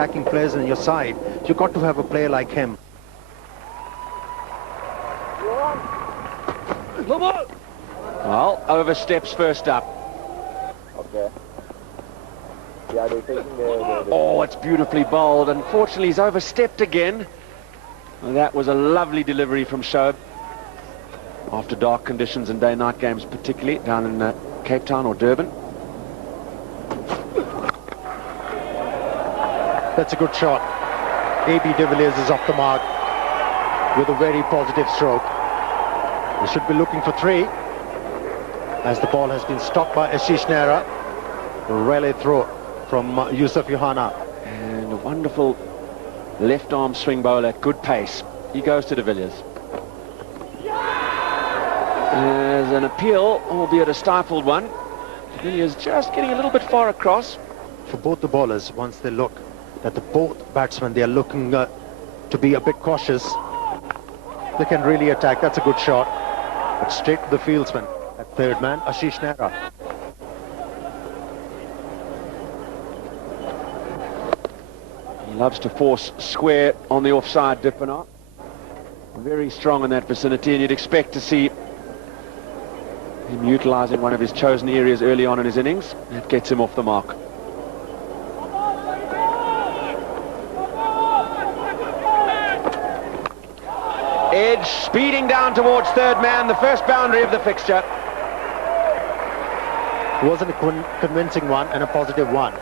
attacking players on your side, you've got to have a player like him. Well, oversteps first up. Okay. Yeah, they're taking Oh, it's beautifully bowled. Unfortunately, he's overstepped again. Well, that was a lovely delivery from Shoaib. After dark conditions and day-night games, particularly down in Cape Town or Durban. That's a good shot. A.B. de Villiers is off the mark with a very positive stroke. He should be looking for 3, as the ball has been stopped by Ashish Nehra. A relay throw from Yusuf Yohana. And a wonderful left-arm swing bowler at good pace. He goes to de Villiers. There's an appeal, albeit a stifled one. De Villiers just getting a little bit far across. For both the bowlers, once they look that the both batsmen, they are looking to be a bit cautious, they can really attack. That's a good shot. But straight to the fieldsman. At third man, Ashish Nehra. He loves to force square on the offside, Dippenaar. Very strong in that vicinity, and you'd expect to see him utilising one of his chosen areas early on in his innings. That gets him off the mark. Edge speeding down towards third man, the first boundary of the fixture. It wasn't a convincing one and a positive one.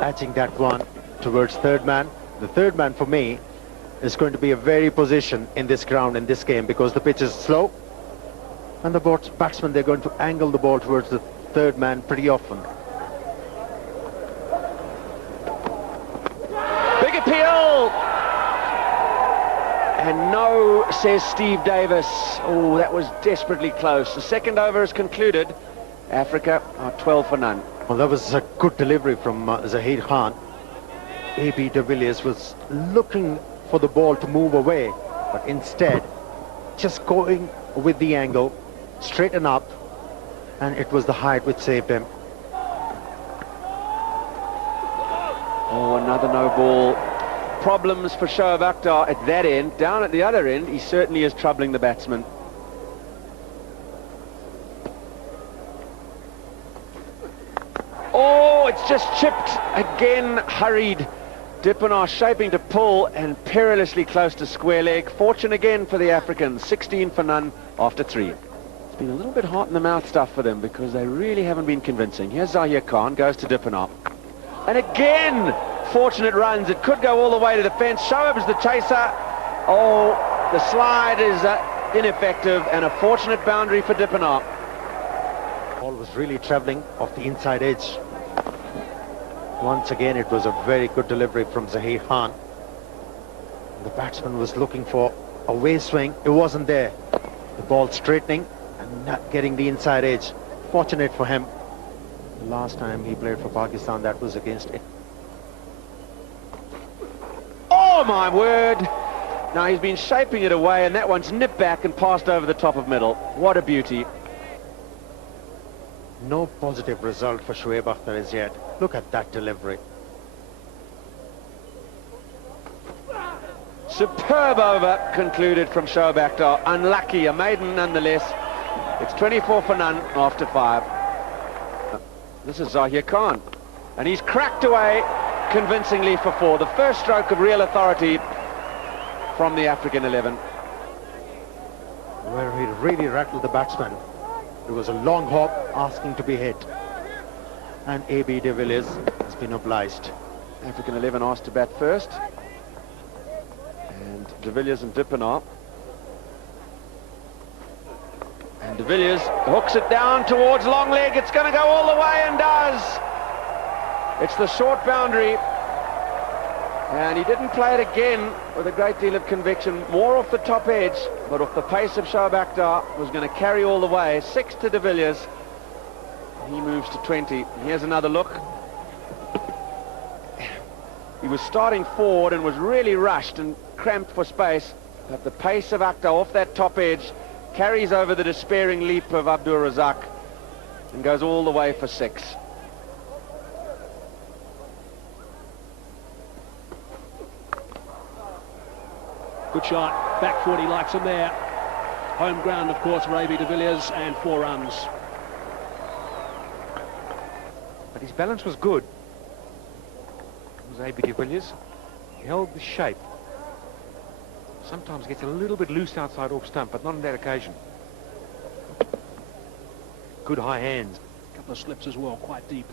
Edging that one towards third man. The third man for me is going to be a very position in this ground, in this game, because the pitch is slow and the batsmen, they're going to angle the ball towards the third man pretty often. Big appeal! And no, says Steve Davis. Oh, that was desperately close. The second over is concluded. Africa are 12 for none. Well, that was a good delivery from Zaheer Khan. A.B. de Villiers was looking for the ball to move away, but instead just going with the angle, straighten up, and it was the height which saved him. Oh, another no ball. Problems for Shoaib Akhtar at that end. Down at the other end, he certainly is troubling the batsman. Oh, it's just chipped again. Hurried. Dippenaar shaping to pull and perilously close to square leg. Fortune again for the Africans. 16 for none after 3. It's been a little bit hot in the mouth stuff for them because they really haven't been convincing. Here's Zaheer Khan, goes to Dippenaar. And again, fortunate runs. It could go all the way to the fence. Shoaib is the chaser. Oh, the slide is ineffective, and a fortunate boundary for Dippenaar. Ball was really travelling off the inside edge. Once again, it was a very good delivery from Zaheer Khan. The batsman was looking for a way swing. It wasn't there. The ball straightening and not getting the inside edge. Fortunate for him. The last time he played for Pakistan, that was against it. Oh, my word. Now, he's been shaping it away, and that one's nipped back and passed over the top of middle. What a beauty. No positive result for Shoaib Akhtar as yet. Look at that delivery. Superb over concluded from Shoaib Akhtar. Unlucky, a maiden nonetheless. It's 24 for none after 5. This is Zaheer Khan, and he's cracked away convincingly for 4. The first stroke of real authority from the African 11. Where he really rattled the batsman. It was a long hop asking to be hit. And A.B. de Villiers has been obliged. African 11 asked to bat first. And de Villiers and Dippenaar. And de Villiers hooks it down towards long leg. It's going to go all the way, and does. It's the short boundary. And he didn't play it again with a great deal of conviction. More off the top edge, but off the pace of Shoaib Akhtar, was going to carry all the way. 6 to de Villiers. He moves to 20. Here's another look. He was starting forward and was really rushed and cramped for space. But the pace of Akhtar off that top edge carries over the despairing leap of Abdur Razak and goes all the way for 6. Good shot. Back 40 likes him there. Home ground, of course, for A.B. de Villiers, and 4 runs. But his balance was good. It was A.B. de Villiers. He held the shape. Sometimes gets a little bit loose outside off stump, but not on that occasion. Good high hands. A couple of slips as well, quite deep.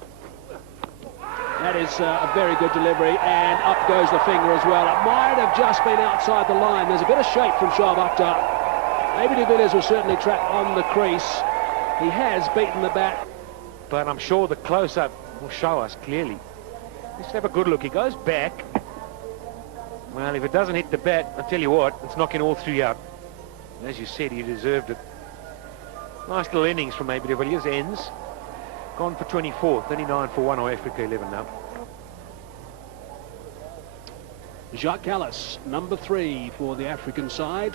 That is a very good delivery, and up goes the finger as well. It might have just been outside the line. There's a bit of shape from Shoaib Akhtar. A.B. de Villiers will certainly track on the crease. He has beaten the bat. But I'm sure the close-up will show us clearly. Let's have a good look. He goes back. Well, if it doesn't hit the bat, I'll tell you what, it's knocking all 3 out. As you said, he deserved it. Nice little innings from A.B. de Villiers. Ends. Gone for 24. 39 for 1 or Africa 11 now. Jacques Kallis, number 3 for the African side.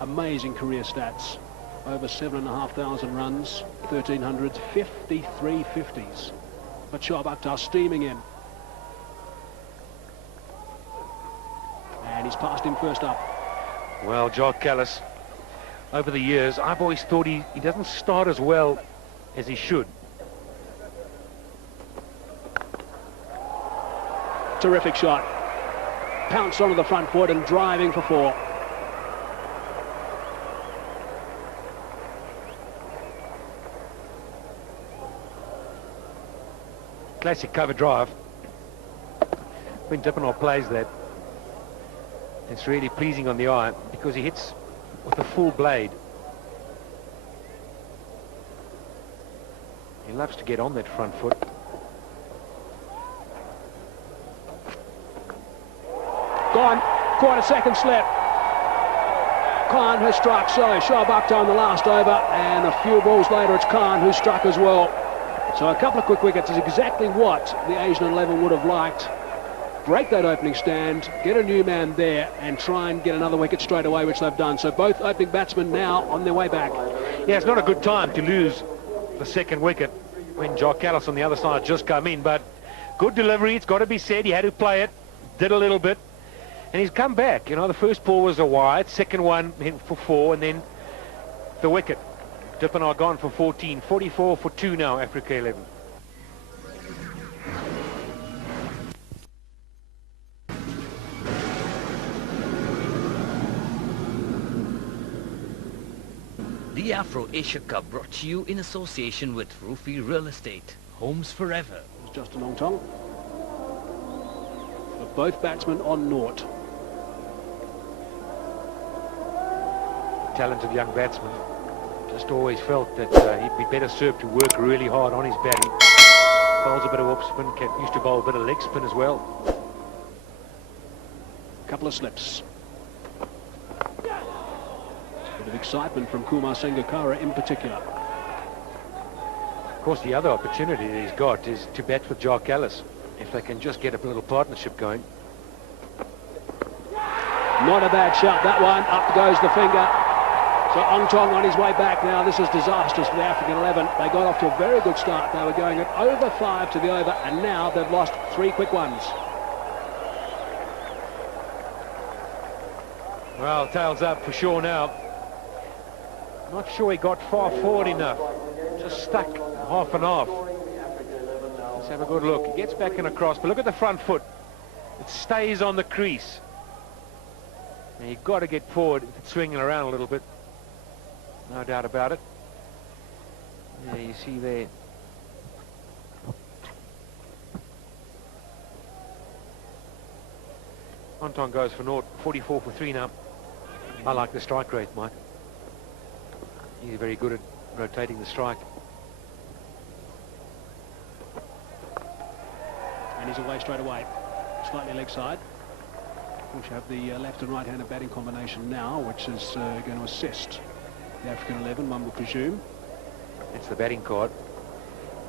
Amazing career stats. Over 7,500 runs, 1,353 50s. But Shoaib Akhtar steaming in. And he's passed him first up. Well, Jacques Kallis, over the years, I've always thought he doesn't start as well as he should. Terrific shot. Pounced onto the front foot and driving for 4. Classic cover drive. When Dippenaar plays that, it's really pleasing on the eye because he hits with a full blade. He loves to get on that front foot. Gone. Quite a second slip. Khan has struck. So Shoaib Akhtar on the last over, and a few balls later it's Khan who struck as well. So a couple of quick wickets is exactly what the Asian 11 would have liked. Break that opening stand, get a new man there, and try and get another wicket straight away, which they've done. So both opening batsmen now on their way back. Yeah, it's not a good time to lose the second wicket when Jacques Kallis on the other side just come in, but good delivery, it's got to be said. He had to play it, did a little bit, and he's come back. You know, the first ball was a wide, second one hit for 4, and then the wicket. Dippenaar gone for 14, 44 for 2 now, Africa 11. The Afro Asia Cup brought to you in association with Rufi Real Estate. Homes forever. It was Justin Ongtong. But both batsmen on naught. Talented young batsman. Just always felt that he'd be better served to work really hard on his batting. Bowls a bit of off spin, used to bowl a bit of leg spin as well. Couple of slips. Bit of excitement from Kumar Sangakkara in particular. Of course, the other opportunity that he's got is to bat with Jacques Kallis. If they can just get a little partnership going. Not a bad shot, that one. Up goes the finger. So Ongtong on his way back now. This is disastrous for the African 11. They got off to a very good start. They were going at over 5 to the over, and now they've lost 3 quick ones. Well, tails up for sure now. Not sure he got far forward enough. Just stuck half and half. Let's have a good look. He gets back and across, but look at the front foot. It stays on the crease. Now you've got to get forward if it's swinging around a little bit. No doubt about it. Yeah, you see there. Ongtong goes for naught, 44 for 3 now. I like the strike rate, Mike. He's very good at rotating the strike. And he's away straight away. Slightly leg side. Of course, you have the left and right-handed batting combination now, which is going to assist the African 11, one would presume. That's the batting card.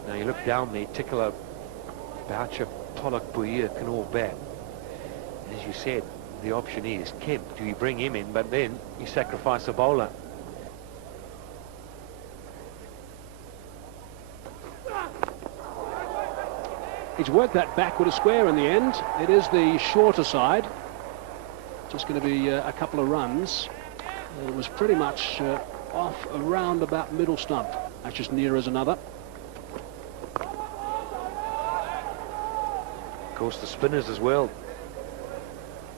Now you look down there, Tickler, Boucher, Pollock, Bouyer can all bat. As you said, the option is Kemp. Do you bring him in, but then you sacrifice a bowler? He's worked that back with a square in the end. It is the shorter side. Just going to be a couple of runs. It was pretty much off around about middle stump. That's just near as another. Of course, the spinners as well.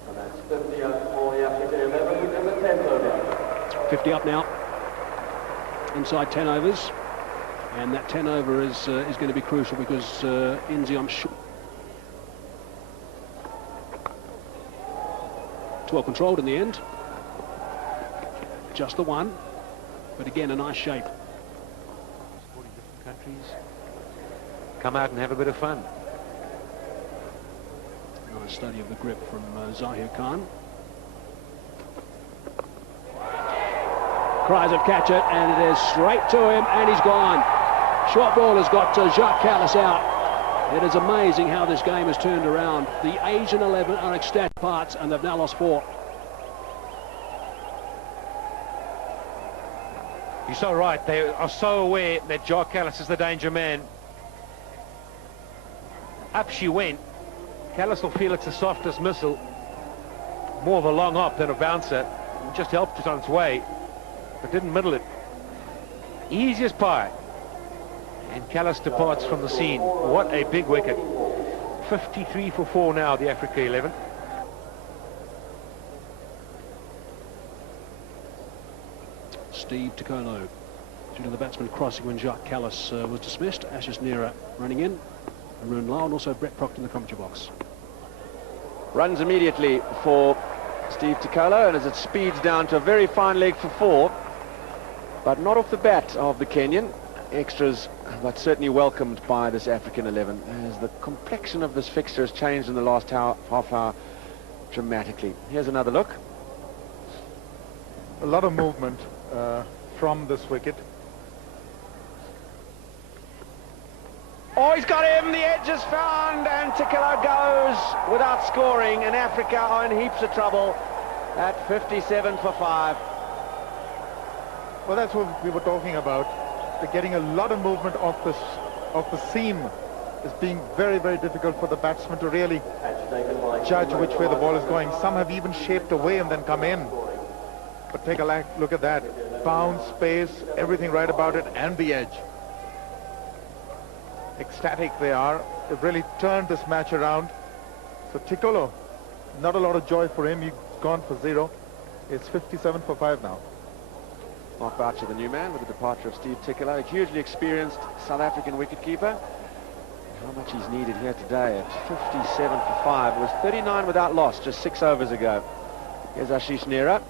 And that's 50 up for the Africa 11, number 10 over. 50 up now. Inside 10 overs. And that 10 over is going to be crucial because Inzi, I'm sure, well controlled in the end. Just the one, but again a nice shape. 40 different countries come out and have a bit of fun. Nice study of the grip from Zahir Khan. Cries of catch it, and it is straight to him, and he's gone. Short ball has got Jacques Kallis out. It is amazing how this game has turned around. The Asian 11 are ecstatic parts, and they've now lost 4. You're so right. They are so aware that Jacques Kallis is the danger man. Up she went. Kallis will feel it's the softest missile. More of a long hop than a bouncer. It just helped it on its way, but didn't middle it. Easy as pie. And Kallis departs from the scene. What a big wicket. 53 for 4 now, the Africa 11. Steve Tikolo, due to the batsman crossing when Jacques Kallis was dismissed. Ashes Nera running in. Arun Lau, and also Brett Proctor in the commentary box. Runs immediately for Steve Tikolo, and as it speeds down to a very fine leg for 4, but not off the bat of the Kenyan. Extras, but certainly welcomed by this African 11, as the complexion of this fixture has changed in the last half hour dramatically. Here's another look. A lot of movement from this wicket. Oh, he's got him, the edge is found, and Tikolo goes without scoring, and Africa are in heaps of trouble at 57 for 5. Well, that's what we were talking about. They're getting a lot of movement off the seam. It's being very, very difficult for the batsman to really judge which way the ball is going. Some have even shaped away and then come in. But take a look at that. Bounce, space, everything right about it, and the edge. Ecstatic they are. They've really turned this match around. So Tikolo, not a lot of joy for him. He's gone for 0. It's 57 for 5 now. Mark Boucher, the new man, with the departure of Steve Tikolo, a hugely experienced South African wicketkeeper. How much he's needed here today at 57 for 5. It was 39 without loss just 6 overs ago. Here's Ashish Nera,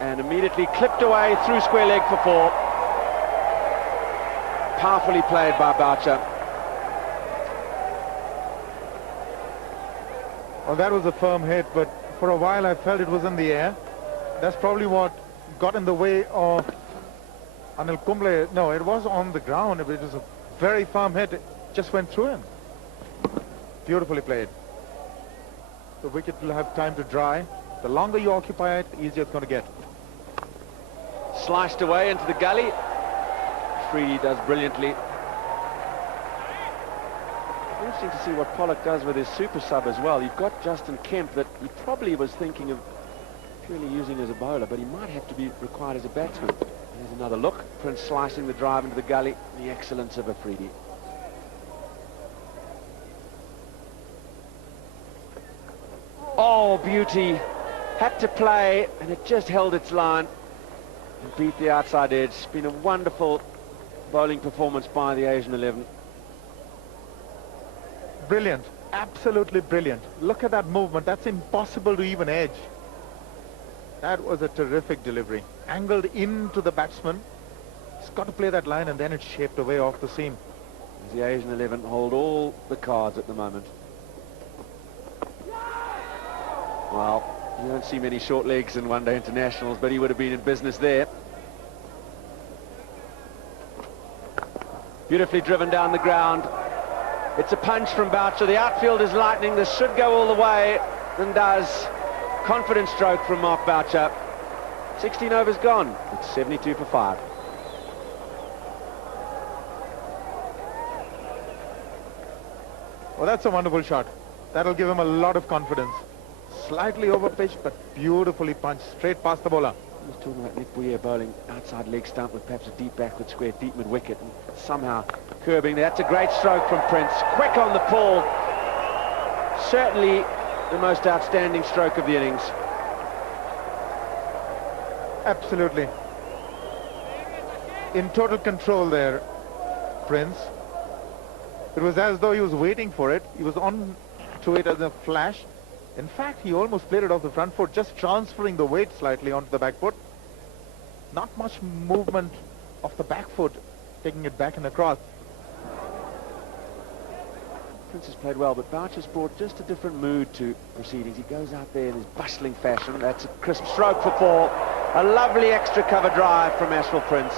and immediately clipped away through square leg for 4. Powerfully played by Boucher. Well, that was a firm hit, but for a while I felt it was in the air. That's probably what got in the way of Anil Kumble. No, it was on the ground. It was a very firm hit. It just went through him. Beautifully played. The wicket will have time to dry. The longer you occupy it, the easier it's going to get. Sliced away into the gully. Freedy does brilliantly. Interesting to see what Pollock does with his super sub as well. You've got Justin Kemp that he probably was thinking of purely using as a bowler, but he might have to be required as a batsman. Here's another look. Prince slicing the drive into the gully. The excellence of Afridi. Oh, beauty. Had to play, and it just held its line and beat the outside edge. It's been a wonderful bowling performance by the Asian 11. Brilliant. Absolutely brilliant. Look at that movement. That's impossible to even edge. That was a terrific delivery. Angled into the batsman. He's got to play that line, and then it's shaped away off the seam. The Asian 11 hold all the cards at the moment. Well, you don't see many short legs in one-day internationals, but he would have been in business there. Beautifully driven down the ground. It's a punch from Boucher. The outfield is lightning. This should go all the way, and does. Confident stroke from Mark Boucher. 16 overs gone. It's 72 for 5. Well, that's a wonderful shot. That'll give him a lot of confidence. slightly overpitched, but beautifully punched straight past the bowler. I was talking about Nick Bouyer bowling outside leg stump with perhaps a deep backward square, deep mid-wicket, and somehow curbing. That's a great stroke from Prince. Quick on the pull. Certainly the most outstanding stroke of the innings. Absolutely. In total control there, Prince. It was as though he was waiting for it. He was on to it as a flash. In fact, he almost played it off the front foot, just transferring the weight slightly onto the back foot. Not much movement of the back foot, taking it back and across. Prince has played well, but Boucher's brought just a different mood to proceedings. He goes out there in his bustling fashion. That's a crisp stroke for 4. A lovely extra cover drive from Ashwell Prince.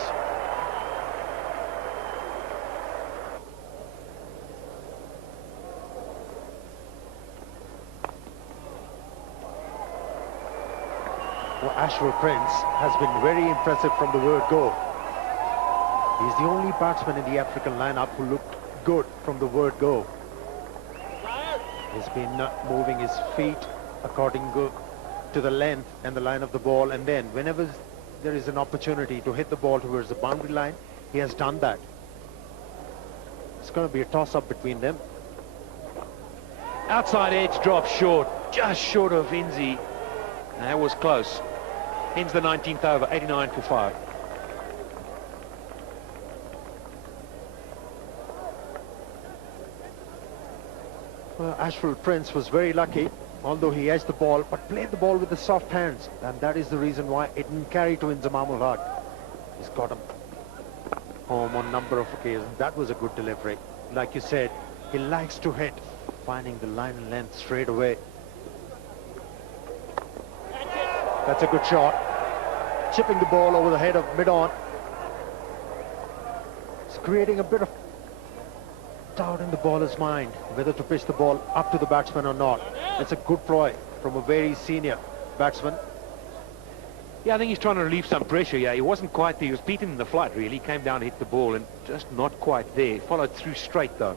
Well, Ashwell Prince has been very impressive from the word go. He's the only batsman in the African lineup who looked good from the word go. He's been moving his feet according to the length and the line of the ball, and then whenever there is an opportunity to hit the ball towards the boundary line, he has done that. It's going to be a toss-up between them. Outside edge drops short, just short of Inzi. That was close. Ends the 19th over, 89 for 5. Well, Ashwell Prince was very lucky, although he edged the ball, but played the ball with the soft hands, and that is the reason why it didn't carry to Inzamam ul Haq. He's got him home on a number of occasions. That was a good delivery. Like you said, he likes to hit, finding the line and length straight away. That's a good shot. Chipping the ball over the head of mid-on. It's creating a bit of doubt in the bowler's mind whether to pitch the ball up to the batsman or not. It's a good ploy from a very senior batsman. Yeah, I think he's trying to relieve some pressure. Yeah, he wasn't quite there. He was beaten in the flight, really. He came down, hit the ball, and just not quite there. Followed through straight, though.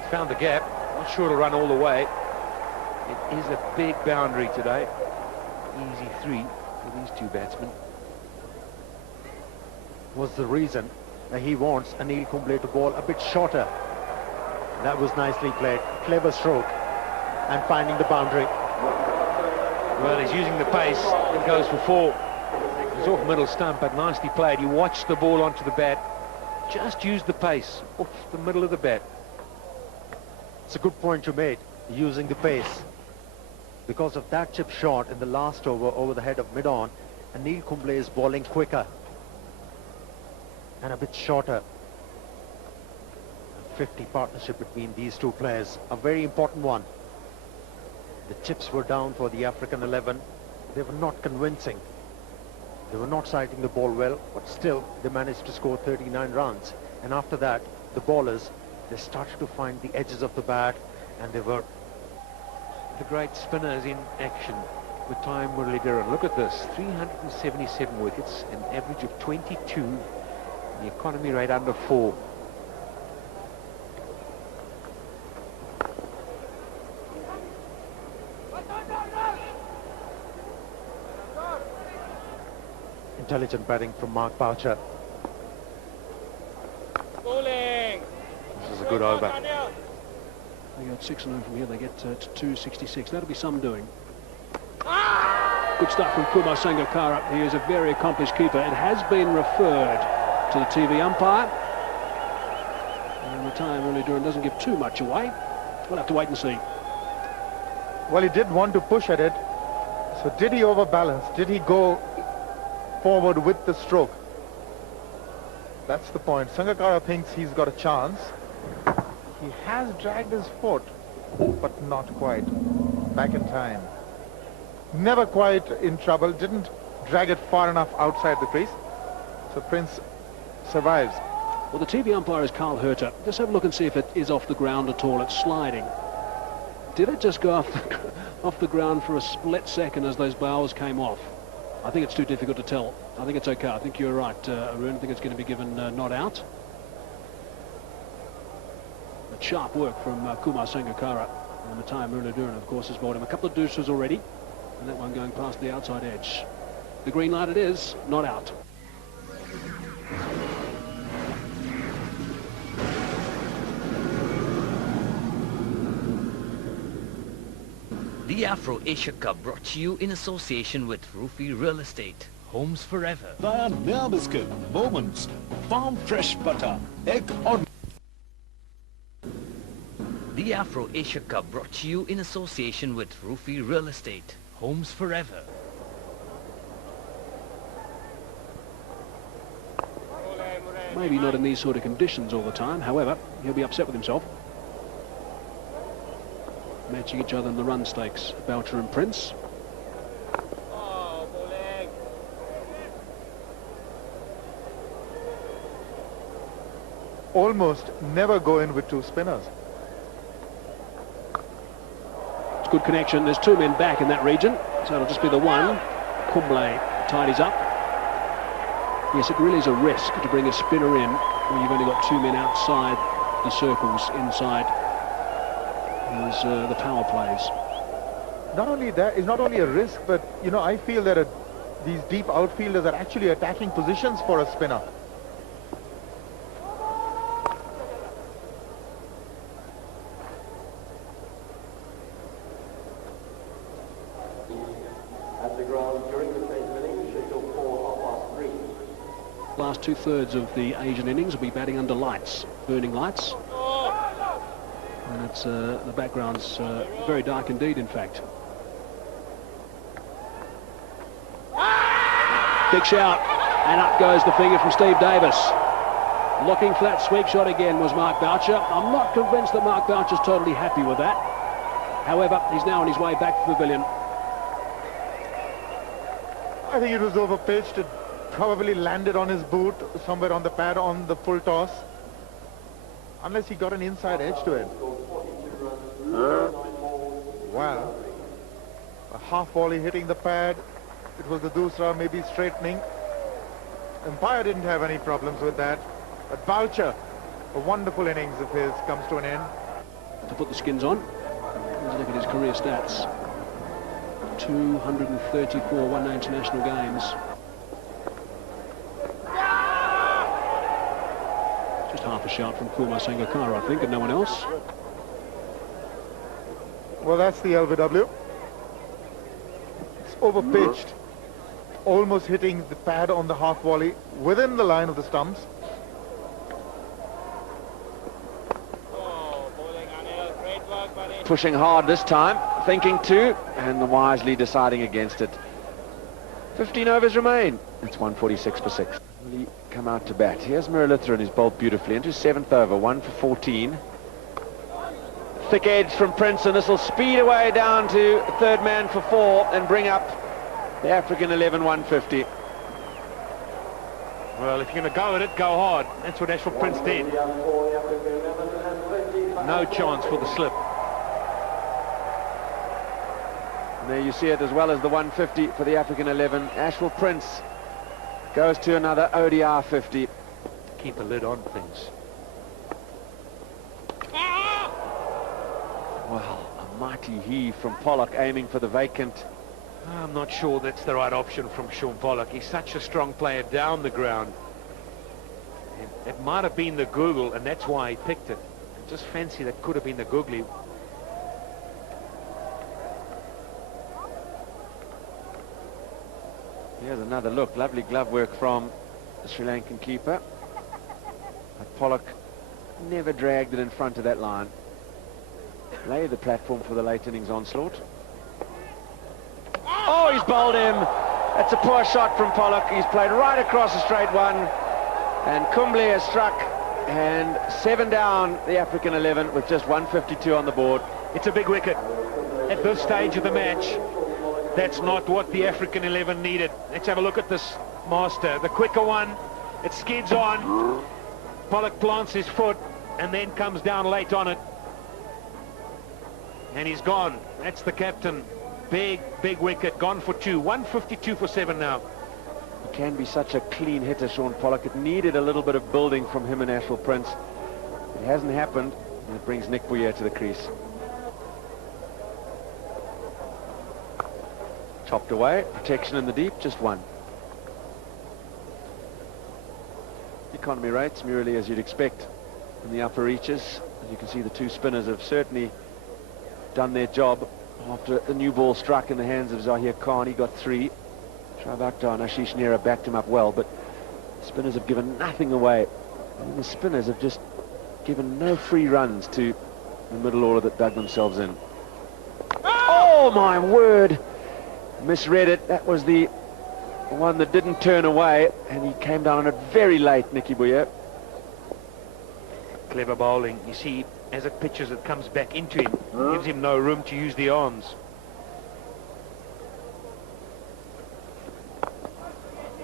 He's found the gap. Not sure it'll run all the way. It is a big boundary today. Easy 3 for these two batsmen. Was the reason that he wants Anil Kumble to bowl a bit shorter. That was nicely played. Clever stroke. And finding the boundary. Well, he's using the pace and goes for 4. He's off middle stump, but nicely played. He watched the ball onto the bat. Just used the pace off the middle of the bat. It's a good point you made, using the pace. Because of that chip shot in the last over the head of mid-on, Anil Kumble is bowling quicker and a bit shorter. 50 partnership between these two players, a very important one. The chips were down for the African 11. They were not convincing. They were not sighting the ball well, but still they managed to score 39 runs. And after that, the bowlers, they started to find the edges of the bat, and they were The great spinners in action with time Muralidharan. Look at this, 377 wickets, an average of 22, the economy rate under 4. intelligent batting from Mark Boucher. This is a good over. They got 6 and 0 from here. They get to 266. That'll be some doing. Good stuff from Kumar Sangakkara. He is a very accomplished keeper. It has been referred to the TV umpire. And the time Muralidharan doesn't give too much away. We'll have to wait and see. Well, he did want to push at it. So did he overbalance? Did he go forward with the stroke? That's the point. Sangakkara thinks he's got a chance. He has dragged his foot, but not quite. Back in time. Never quite in trouble. Didn't drag it far enough outside the crease. So Prince survives. Well, the TV umpire is Carl Herter. Just have a look and see if it is off the ground at all. It's sliding. Did it just go off the ground for a split second as those bowels came off? I think it's too difficult to tell. I think it's okay. I think you're right, Arun. I think it's going to be given not out. But sharp work from Kumar Sangakkara. And Matthias Durban, of course, has bought him a couple of deuces already. And that one going past the outside edge. The green light it is, not out. The Afro Asia Cup brought to you in association with Rupee Real Estate. Homes forever. Via Nair Biscuit, Moments, Farm Fresh Butter, Egg on. The Afro Asia Cup brought to you in association with Rupee Real Estate. Homes forever. Maybe not in these sort of conditions all the time. However, he'll be upset with himself. Matching each other in the run stakes, Boucher and Prince. Almost never go in with two spinners. It's good connection. There's two men back in that region, so it'll just be the one. Kumble tidies up. Yes, it really is a risk to bring a spinner in when you've only got two men outside the circles inside the power plays. Not only that, it's not only a risk, but you know, I feel that these deep outfielders are actually attacking positions for a spinner. Last two-thirds of the Asian innings will be batting under lights, burning lights. And it's the background's very dark indeed, in fact. Big shout, and up goes the finger from Steve Davis. Looking for that sweep shot again was Mark Boucher. I'm not convinced that Mark Boucher's totally happy with that. However, he's now on his way back to the pavilion. I think it was over-pitched. It probably landed on his boot, somewhere on the pad on the full toss. Unless he got an inside edge to it. Wow. A half volley hitting the pad. It was the doosra, maybe straightening. Umpire didn't have any problems with that. But Boucher, a wonderful innings of his, comes to an end. To put the skins on, let's look at his career stats. 234 one-day international games. Just half a shout from Kumar Sangakkara, I think, and no one else. Well, that's the LBW. It's over-pitched. Almost hitting the pad on the half volley within the line of the stumps. Pushing hard this time, thinking to, and wisely deciding against it. 15 overs remain. It's 146 for 6. Will he come out to bat? Here's Muralitharan, who's bowled beautifully into his 7th over, 1 for 14. Thick edge from Prince, and this will speed away down to third man for 4 and bring up the African 11 150. Well, if you're going to go at it, go hard. That's what Ashford Prince did. No chance for the slip. And there you see it, as well as the 150 for the African 11. Ashford Prince goes to another ODI 50. Keep a lid on things. Well, a mighty heave from Pollock, aiming for the vacant. I'm not sure that's the right option from Sean Pollock. He's such a strong player down the ground. And it might have been the Google, and that's why he picked it. I just fancy that could have been the googly. Here's another look. Lovely glove work from the Sri Lankan keeper. But Pollock never dragged it in front of that line. Lay the platform for the late innings onslaught. Oh, he's bowled him. That's a poor shot from Pollock. He's played right across the straight one. And Kumble has struck. And 7 down, the African 11, with just 152 on the board. It's a big wicket. At this stage of the match, that's not what the African 11 needed. Let's have a look at this master. The quicker one, it skids on. Pollock plants his foot and then comes down late on it. And he's gone. That's the captain. Big, big wicket. Gone for 2. 152 for 7 now. He can be such a clean hitter, Sean Pollock. It needed a little bit of building from him and Ashwell Prince. It hasn't happened. And it brings Nick Bouyer to the crease. Chopped away, protection in the deep, just one. Economy rates merely as you'd expect in the upper reaches. As you can see, the two spinners have certainly done their job after the new ball struck in the hands of Zahir Khan. He got 3. Shoaib Akhtar and Ashish Nehra backed him up well, but spinners have given nothing away. And the spinners have just given no free runs to the middle order that dug themselves in. Oh my word! Misread it. That was the one that didn't turn away, and he came down on it very late, Nicky Bouyer. Clever bowling. You see, as it pitches, it comes back into him. Gives him no room to use the arms.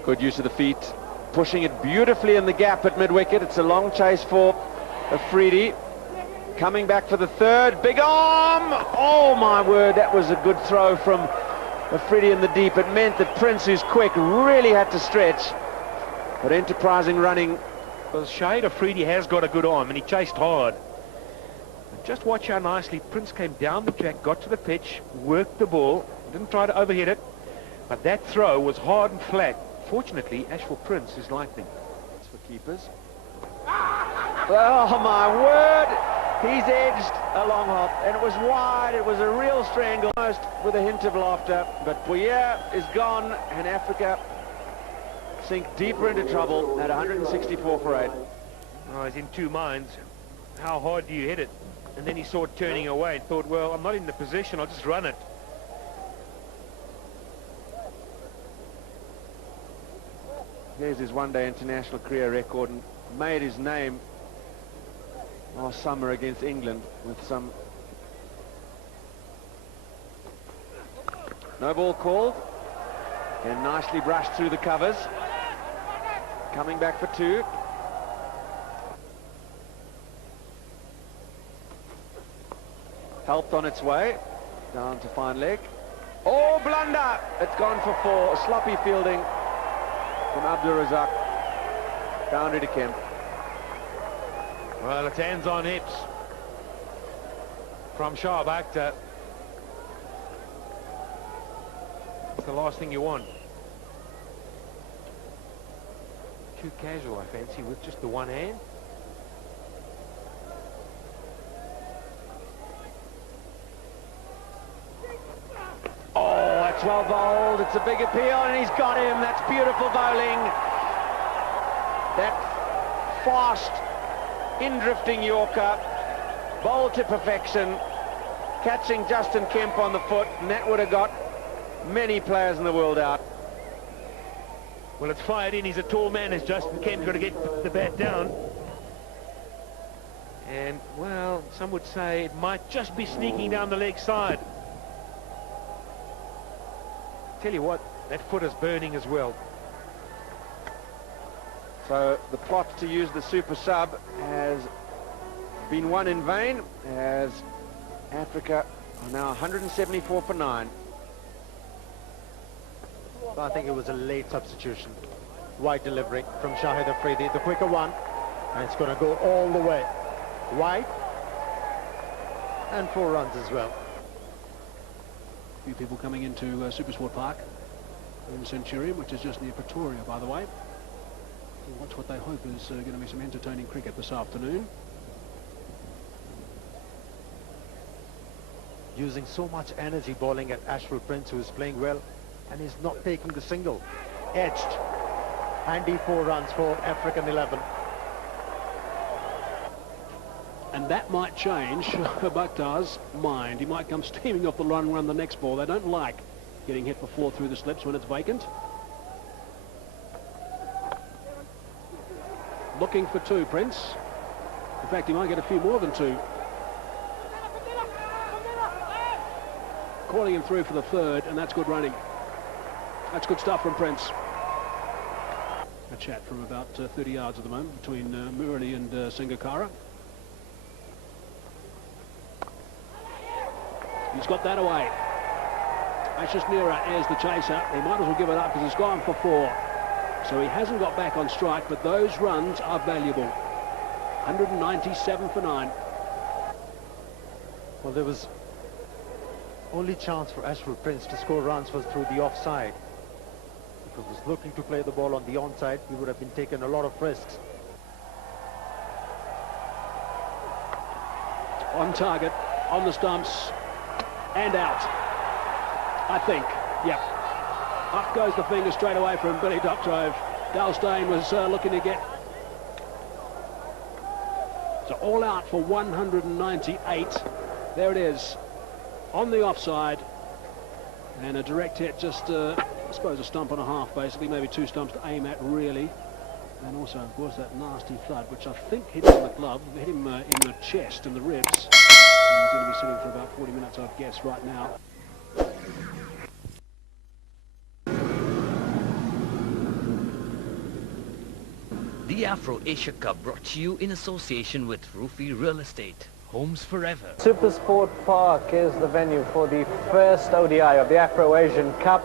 Good use of the feet. Pushing it beautifully in the gap at mid-wicket. It's a long chase for Afridi. Coming back for the third. Big arm! Oh, my word, that was a good throw from Afridi in the deep. It meant that Prince, who's quick, really had to stretch. But enterprising running. Well, Shahid Afridi has got a good arm, and he chased hard. Just watch how nicely Prince came down the track, got to the pitch, worked the ball, didn't try to overhit it, but that throw was hard and flat. Fortunately, as for Prince, is lightning. It's for keepers. Oh my word! He's edged a long hop, and it was wide. It was a real strangle, almost with a hint of laughter. But Bouyer is gone, and Africa sink deeper into trouble at 164 for 8. Oh, he's in two minds. How hard do you hit it? And then he saw it turning away and thought, well, I'm not in the position, I'll just run it. Here's his one-day international career record, and made his name last summer against England with some... No ball called, and nicely brushed through the covers. Coming back for 2. Helped on its way, down to fine leg. Oh, blunder! It's gone for 4. Sloppy fielding from Abdur Razak. Boundary to Kemp. Well, it's hands on hips from Shoaib Akhtar. It's the last thing you want. Too casual, I fancy, with just the one hand. That's well bowled. It's a big appeal, and he's got him. That's beautiful bowling. That fast, in-drifting Yorker, bowled to perfection, catching Justin Kemp on the foot, and that would have got many players in the world out. Well, it's fired in. He's a tall man, as Justin Kemp's got to get the bat down. And, well, some would say it might just be sneaking down the leg side. Tell you what, that foot is burning as well. So the plot to use the super sub has been won in vain, as Africa are now 174 for 9. So I think it was a late substitution. Wide delivery from Shahid Afridi, the quicker one, and it's going to go all the way. Wide, and 4 runs as well. A few people coming into Supersport Park in Centurion, which is just near Pretoria, by the way. And watch what they hope is going to be some entertaining cricket this afternoon. Using so much energy bowling at Ashwell Prince, who is playing well, and he's not taking the single. Edged. Handy 4 runs for African 11. And that might change Bakhtar's mind. He might come steaming off the run the next ball. They don't like getting hit for 4 through the slips when it's vacant. Looking for 2, Prince. In fact, he might get a few more than 2. Calling him through for the 3rd, and that's good running. That's good stuff from Prince. A chat from about 30 yards at the moment between Murali and Sangakkara. He's got that away. Ashish Nehra is the chaser. He might as well give it up because he's gone for 4. So he hasn't got back on strike, but those runs are valuable. 197 for 9. Well, there was only chance for Ashwell Prince to score runs was through the offside. If he was looking to play the ball on the onside, he would have been taking a lot of risks. On target, on the stumps, and out. I think, yep. Up goes the finger straight away from Billy Doctrove. Dalstein was looking to get. So all out for 198. There it is, on the offside. And a direct hit, just, I suppose, a stump and a half, basically. Maybe two stumps to aim at, really. And also, of course, that nasty thud, which I think hit him in the glove, hit him in the chest and the ribs. And he's going to be sitting for about 40 minutes, I'd guess, right now. The Afro Asia Cup brought to you in association with Roofy Real Estate. Homes forever. Supersport Park is the venue for the first ODI of the Afro Asian Cup.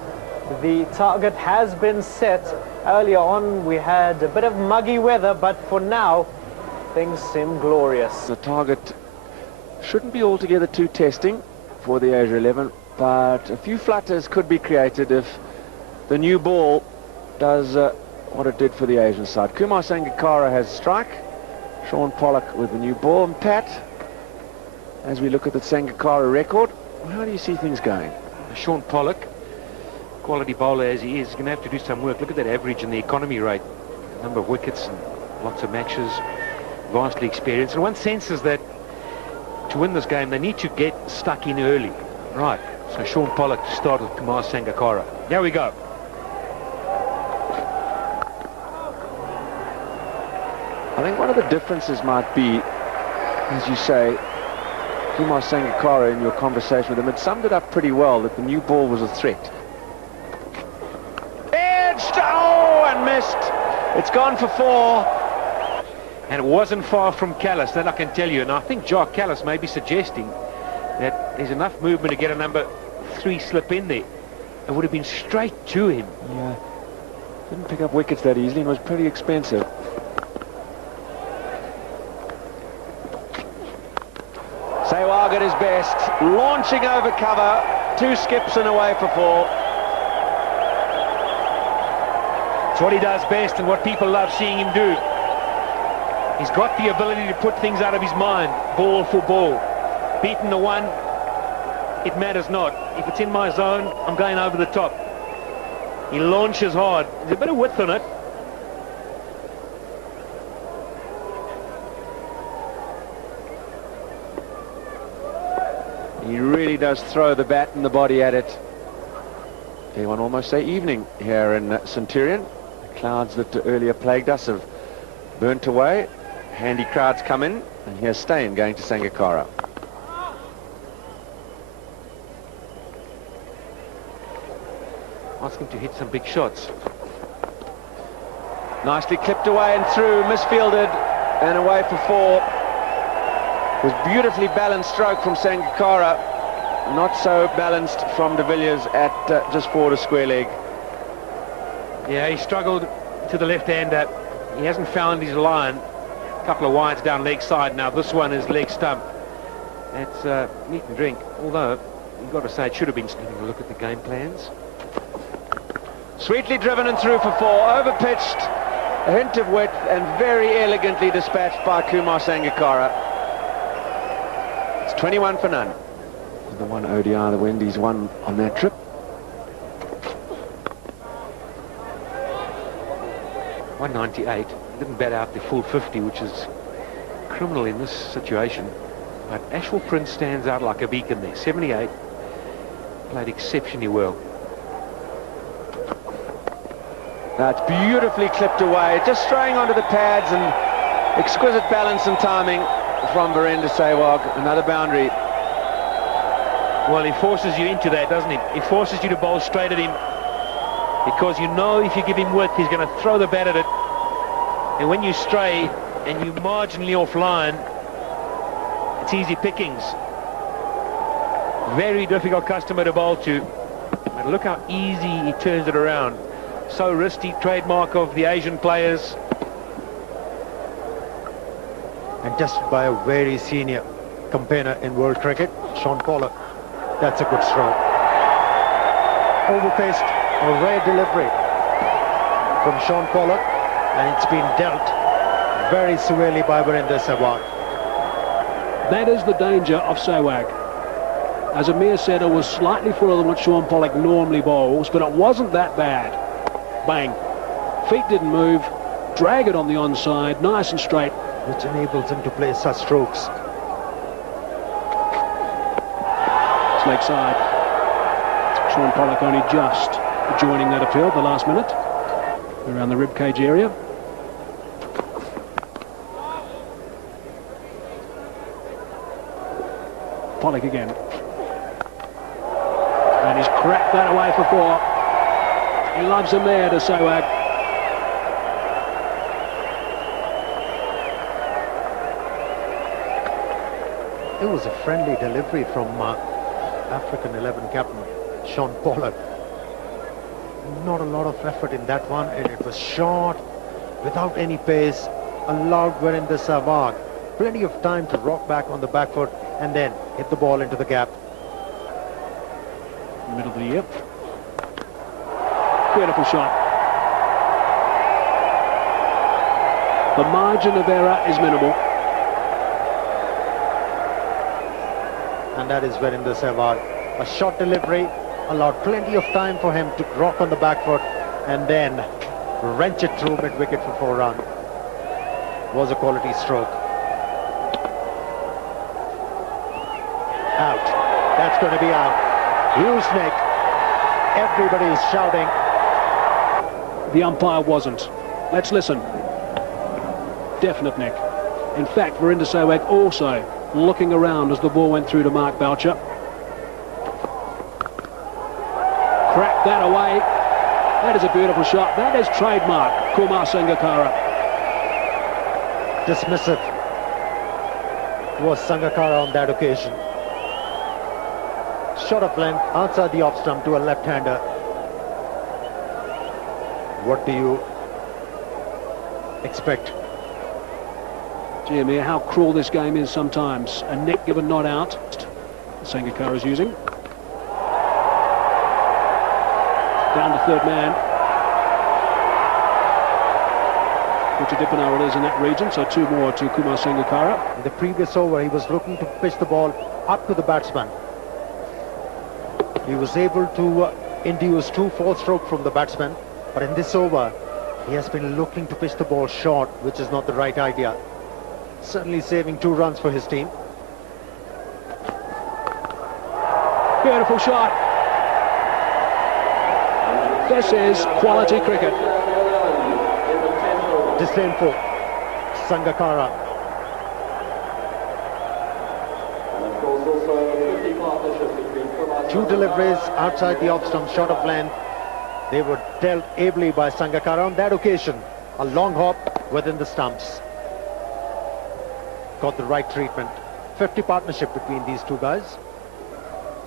The target has been set. Earlier on we had a bit of muggy weather, but for now things seem glorious. The target shouldn't be altogether too testing for the Asia 11, but a few flutters could be created if the new ball does what it did for the Asian side. Kumar Sangakkara has strike. Sean Pollock with the new ball. And Pat, as we look at the Sangakkara record, how do you see things going? Sean Pollock, quality bowler as he is going to have to do some work. Look at that average in the economy rate. Number of wickets and lots of matches. Vastly experienced. And one senses that to win this game, they need to get stuck in early. Right. So Sean Pollock to start with Kumar Sangakkara. There we go. I think one of the differences might be, as you say, Kumar Sangakkara, in your conversation with him, had summed it up pretty well, that the new ball was a threat. Edged! Oh, and missed. It's gone for 4. And it wasn't far from Callis, that I can tell you. And I think Jock Callis may be suggesting that there's enough movement to get a number 3 slip in there. It would have been straight to him. Yeah. Didn't pick up wickets that easily and was pretty expensive. Sehwag at his best, launching over cover, 2 skips and away for 4. It's what he does best and what people love seeing him do. He's got the ability to put things out of his mind, ball for ball. Beaten the one, it matters not. If it's in my zone, I'm going over the top. He launches hard. There's a bit of width on it. He really does throw the bat and the body at it. Dare one almost say evening here in Centurion. The clouds that earlier plagued us have burnt away. Handy crowds come in, and here's Steyn going to Sangakkara. Ask him to hit some big shots. Nicely clipped away and through, misfielded and away for 4. It was beautifully balanced stroke from Sangakkara, not so balanced from de Villiers at just forward a square leg. Yeah, he struggled to the left-hander. He hasn't found his line. A couple of wides down leg side now. This one is leg stump. That's meat and drink. Although, you've got to say, it should have been having a look at the game plans. Sweetly driven and through for 4, over-pitched, a hint of width, and very elegantly dispatched by Kumar Sangakkara. It's 21 for none. The one ODI the Wendy's won on that trip. .198, didn't bat out the full 50, which is criminal in this situation. But Ashwell Prince stands out like a beacon there. 78, played exceptionally well. That's beautifully clipped away, just straying onto the pads, and exquisite balance and timing from Virender Sehwag. Another boundary. Well, he forces you into that, doesn't he? He forces you to bowl straight at him, because you know if you give him width, he's going to throw the bat at it. And when you stray and you marginally offline, it's easy pickings. Very difficult customer to bowl to. But look how easy he turns it around. So risky, trademark of the Asian players. And just by a very senior campaigner in world cricket, Sean Pollock. That's a good stroke. Overpaced, a rare delivery from Sean Pollock, and it's been dealt very severely by Virender Sehwag. That is the danger of Sehwag. As Amir said, it was slightly fuller than what Sean Pollock normally bowls, but it wasn't that bad. Bang. Feet didn't move. Drag it on the onside, nice and straight. Which enables him to play such strokes. It's leg side. Sean Pollock only just joining that appeal at the last minute. Around the ribcage area. Pollock again. And he's cracked that away for 4. He loves him there to Sehwag. It was a friendly delivery from African 11 captain Sean Pollock. Not a lot of effort in that one, and it was short, without any pace, allowed Virender Sehwag plenty of time to rock back on the back foot and then hit the ball into the gap. Middle of the year. Beautiful shot. The margin of error is minimal. And that is Virender Sehwag. A short delivery, allowed plenty of time for him to rock on the back foot and then wrench it through mid-wicket for 4 runs. Was a quality stroke. Out. That's going to be out. Huge nick. Everybody is shouting. The umpire wasn't. Let's listen. Definite nick. In fact, Virender Sehwag also looking around as the ball went through to Mark Boucher. Cracked that away. That is a beautiful shot. That is trademark Kumar Sangakkara. Dismissive was Sangakkara on that occasion. Shot of length outside the off stump to a left-hander. What do you expect? Gee, Amir, how cruel this game is sometimes. A nick given not out. Sangakkara is using. Down to third man. Which Dipanar it is in that region, so 2 more to Kumar Sangakkara. In the previous over, he was looking to pitch the ball up to the batsman. He was able to induce 2 false strokes from the batsman, but in this over, he has been looking to pitch the ball short, which is not the right idea. Certainly saving 2 runs for his team. Beautiful shot. This is quality cricket. Disdainful. Sangakkara. Two deliveries outside the off stump, short of length. They were dealt ably by Sangakkara on that occasion. A long hop within the stumps. Got the right treatment. 50 partnership between these 2 guys.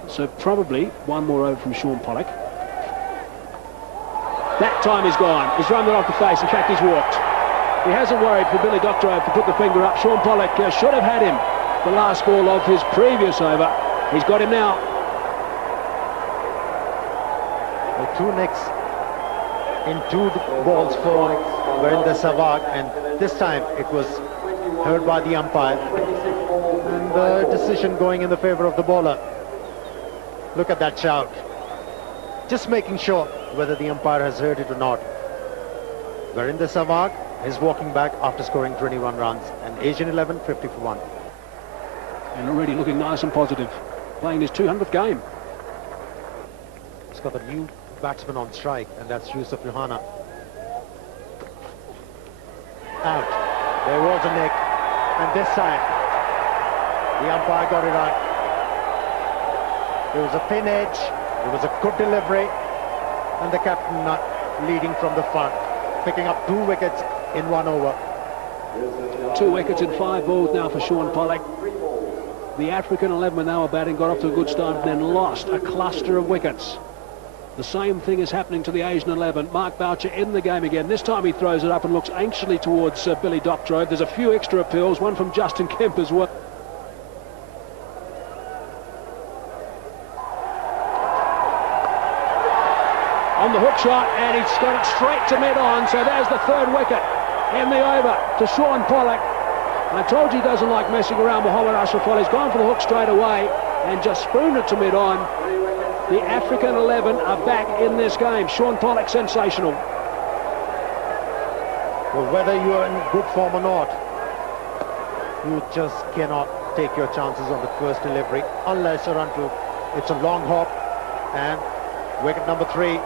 So probably 1 more over from Sean Pollock. That time is gone. He's run it off the face. In fact, he's walked. He hasn't worried for Billy Doctorow to put the finger up. Sean Pollock should have had him the last ball of his previous over. He's got him now. The 2 nicks in 2 balls for Virender Sehwag, and this time it was heard by the umpire. And the decision going in the favour of the bowler. Look at that shout. Just making sure whether the umpire has heard it or not. Virender Sehwag is walking back after scoring 21 runs, and Asian 11 50 for 1. And already looking nice and positive. Playing his 200th game. He's got a new batsman on strike, and that's Yusuf Yohana. Out. There was a nick, and this time the umpire got it right. There was a thin edge, there was a good delivery, and the captain leading from the front, picking up 2 wickets in 1 over. 2 wickets in 5 balls now for Sean Pollock. The African 11 when they were batting got off to a good start and then lost a cluster of wickets. The same thing is happening to the Asian 11. Mark Boucher in the game again. This time he throws it up and looks anxiously towards Billy Doctorow. There's a few extra appeals, one from Justin Kemp as well. on the hook shot, and he's got it straight to mid-on. So there's the third wicket in the over to Sean Pollock. I told you he doesn't like messing around. Mohammad Ashraf Ali. He's gone for the hook straight away and just spooned it to mid-on. The African 11 are back in this game. Sean Pollock, sensational. Well, whether you're in good form or not, you just cannot take your chances on the first delivery unless or until it's a long hop. And wicket number 3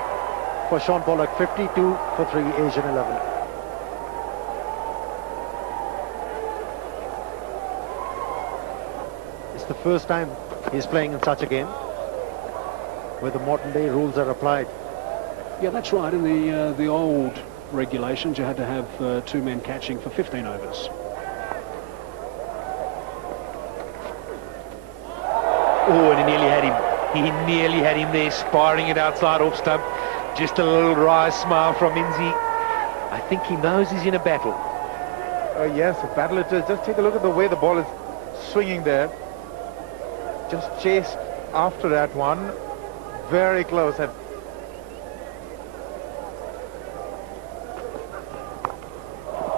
for Sean Pollock, 52 for 3, Asian 11. It's the first time he's playing in such a game where the modern day rules are applied. Yeah, that's right. In the old regulations, you had to have 2 men catching for 15 overs. Oh, and he nearly had him. He nearly had him there, sparring it outside off stump. Just a little wry smile from Inzi. I think he knows he's in a battle. Yes, a battle it is. Just take a look at the way the ball is swinging there. Just chased after that one. Very close. And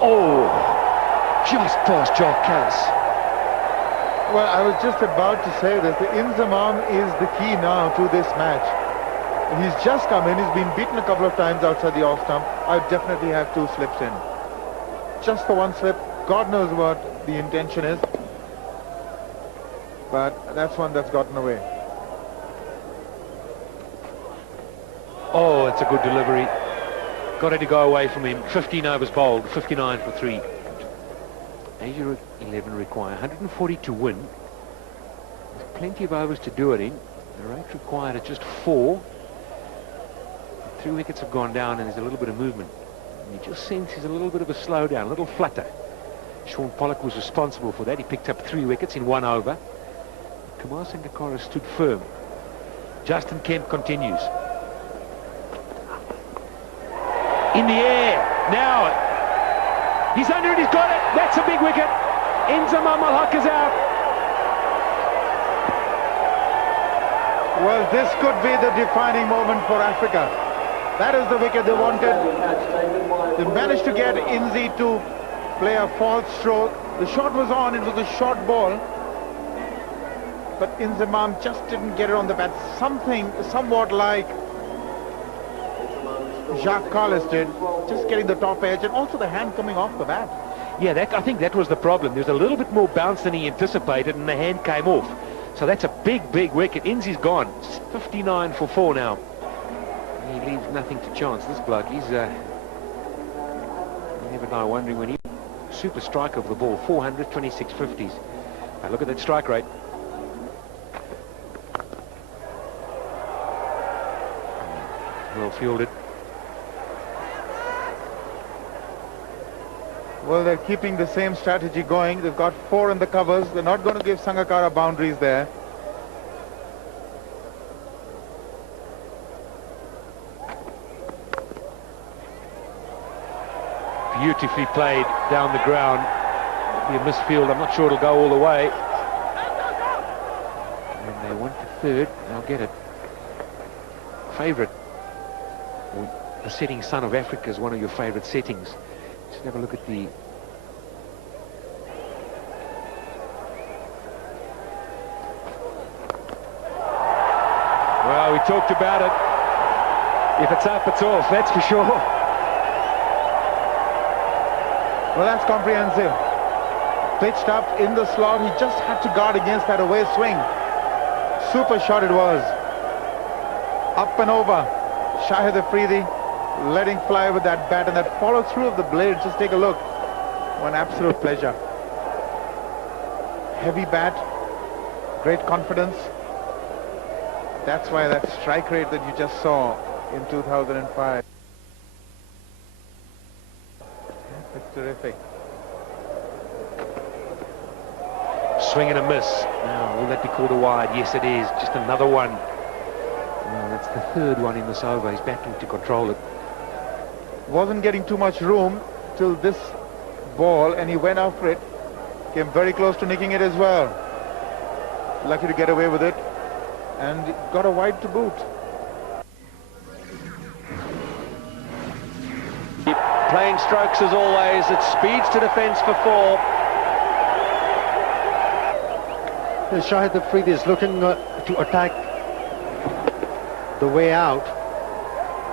oh, just past Jock Callis. well, I was just about to say this. The Inzamam is the key now to this match. He's just come in. He's been beaten a couple of times outside the off stump. I definitely have 2 slips in. Just the 1 slip. God knows what the intention is. But that's one that's gotten away. Oh, it's a good delivery. Got it to go away from him. 15 overs bowled, 59 for 3. Asia 11 require 140 to win. There's plenty of overs to do it in. The rate required is just 4. 3 wickets have gone down and there's a little bit of movement. And you just sense there's a little bit of a slowdown, a little flutter. Sean Pollock was responsible for that. He picked up 3 wickets in 1 over. Kumar Sangakkara stood firm. Justin Kemp continues. In the air. Now, he's under it, he's got it. That's a big wicket. Inzamam al-Haq is out. Well, this could be the defining moment for Africa. That is the wicket they wanted. They managed to get Inzi to play a false throw. The shot was on, it was a short ball. But Inzamam just didn't get it on the bat. Something somewhat like Jacques Carlis did, just getting the top edge and also the hand coming off the bat. Yeah, I think that was the problem. There was a little bit more bounce than he anticipated and the hand came off. So that's a big, big wicket. Inzi's gone. 59 for 4 now. He leaves nothing to chance. This bloke, he's you never know, wondering when he... Super strike of the ball, 426 50s. Now look at that strike rate. Well fielded. Well, they're keeping the same strategy going. They've got 4 in the covers. They're not going to give Sangakkara boundaries there. Beautifully played down the ground. Be a misfield. I'm not sure it'll go all the way. And they want the 3rd. They'll get it. Favourite. The setting sun of Africa is one of your favourite settings. Just have a look at the... Well, we talked about it. If it's up, it's off, that's for sure. Well, that's comprehensive. Pitched up in the slot. He just had to guard against that away swing. Super shot it was. Up and over. Shahid Afridi letting fly with that bat, and that follow through of the blade. Just take a look. One absolute pleasure. Heavy bat. Great confidence. That's why that strike rate that you just saw in 2005. It's terrific. Swing and a miss. Now, will that be called a wide? Yes, it is. Just another one. Well, that's the 3rd one in this over. He's batting to control it. Wasn't getting too much room till this ball, and he went after it. Came very close to nicking it as well. Lucky to get away with it, and got a wide to boot. Playing strokes as always. It speeds to defence for 4. Shahid Afridi is looking to attack the way out.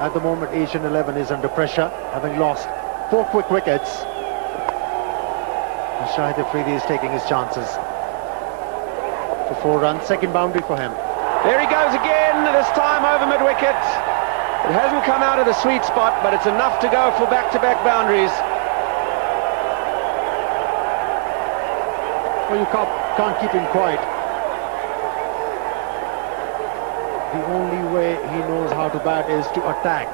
At the moment, Asian 11 is under pressure, having lost 4 quick wickets. And Shahid Afridi is taking his chances for 4 runs. Second boundary for him. There he goes again, this time over mid-wicket. It hasn't come out of the sweet spot, but it's enough to go for back-to-back boundaries. Well, you can't keep him quiet. The only way he knows how to bat is to attack.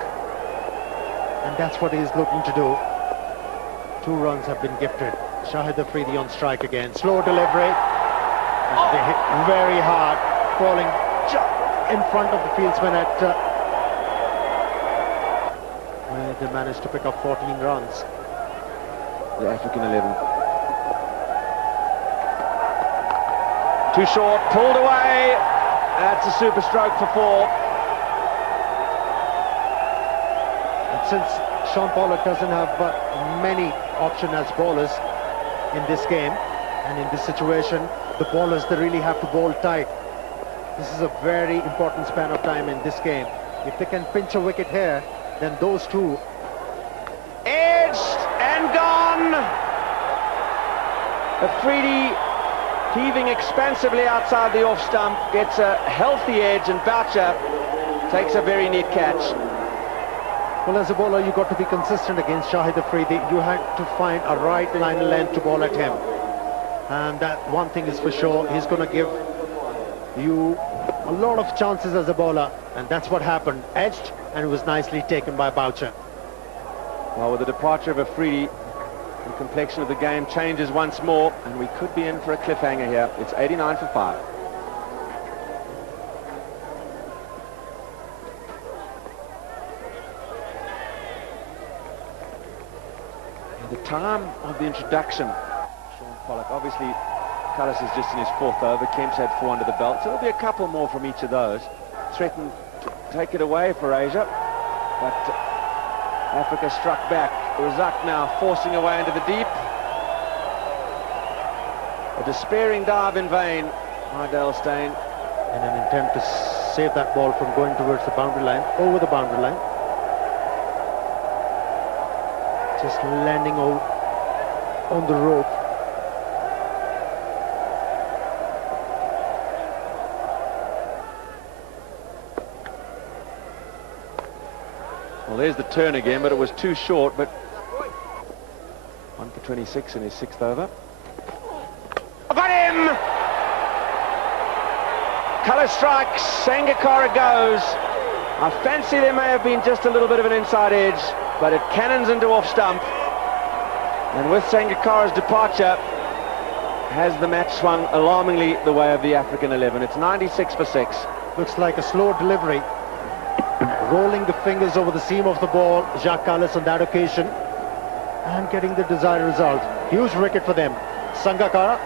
And that's what he's looking to do. 2 runs have been gifted. Shahid Afridi on strike again. Slow delivery. And they hit very hard, falling in front of the fieldsman at... where they managed to pick up 14 runs. The African 11. Too short, pulled away. That's a super stroke for 4. And since Sean Pollock doesn't have many options as bowlers in this game, and in this situation, the bowlers, they really have to bowl tight. This is a very important span of time in this game. If they can pinch a wicket here, then those two... Edged and gone! Afridi heaving expansively outside the off stump, gets a healthy edge, and Boucher takes a very neat catch. Well, as a bowler, you've got to be consistent against Shahid Afridi. You have to find a right line of length to bowl at him. And that one thing is for sure, he's going to give you a lot of chances as a bowler, and that's what happened. Edged, and it was nicely taken by Boucher. Well, with the departure of Afridi, the complexion of the game changes once more, and we could be in for a cliffhanger here. It's 89 for 5. At the time of the introduction, Sean Pollock, obviously Cullis is just in his 4th over. Kemp's had 4 under the belt, so there'll be a couple more from each of those. Threatened to take it away for Asia, but Africa struck back. Razak now forcing away into the deep. A despairing dive in vain by Dale Steyn. In an attempt to save that ball from going towards the boundary line, over the boundary line. Just landing on the rope. Well, there's the turn again, but it was too short. But 1 for 26 in his 6th over. Got him! Colour strikes, Sangakkara goes. I fancy there may have been just a little bit of an inside edge, but it cannons into off stump. And with Sangakkara's departure, has the match swung alarmingly the way of the African 11. It's 96 for 6. Looks like a slow delivery. Rolling the fingers over the seam of the ball, Jacques Kallis on that occasion, and getting the desired result. Huge wicket for them. Sangakkara,